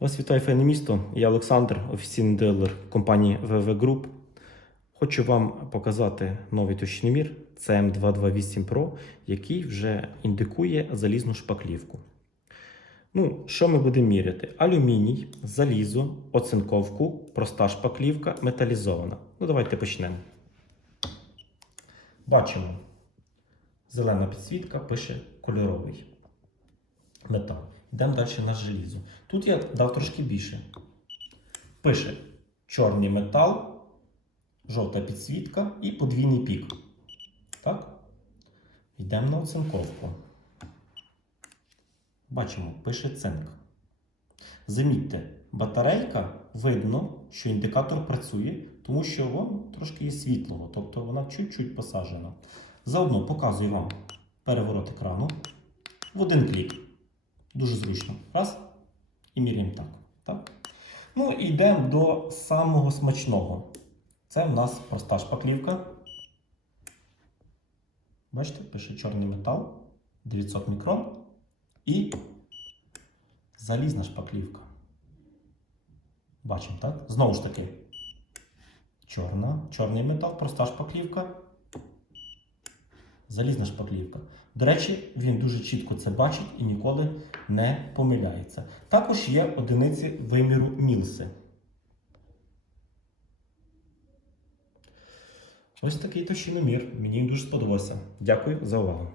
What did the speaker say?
Вас вітає файне місто. Я Олександр, офіційний дилер компанії VV Group. Хочу вам показати новий точномір CM228 Pro, який вже індикує залізну шпаклівку. Ну, що ми будемо міряти? Алюміній, залізо, оцинковку, проста шпаклівка, металізована. Ну, давайте почнемо. Бачимо. Зелена підсвітка пише кольоровий метал. Йдемо далі на желізо. Тут я дав трошки більше. Пише чорний метал, жовта підсвітка і подвійний пік. Так? Йдемо на оцинковку. Бачимо, пише цинк. Замітьте, батарейка видно, що індикатор працює, тому що вон трошки є світлого, тобто вона чуть-чуть посаджена. Заодно показую вам переворот екрану в один клік. Дуже зручно. Раз. І міряємо так. так. Ну і йдемо до самого смачного. Це в нас проста шпаклівка. Бачите, пише чорний метал 900 мікрон. І залізна шпаклівка. Бачимо, так? Знову ж таки. Чорна, чорний метал, проста шпаклівка. Залізна шпаклівка. До речі, він дуже чітко це бачить і ніколи не помиляється. Також є одиниці виміру мілси. Ось такий товщиномір. Мені дуже сподобався. Дякую за увагу.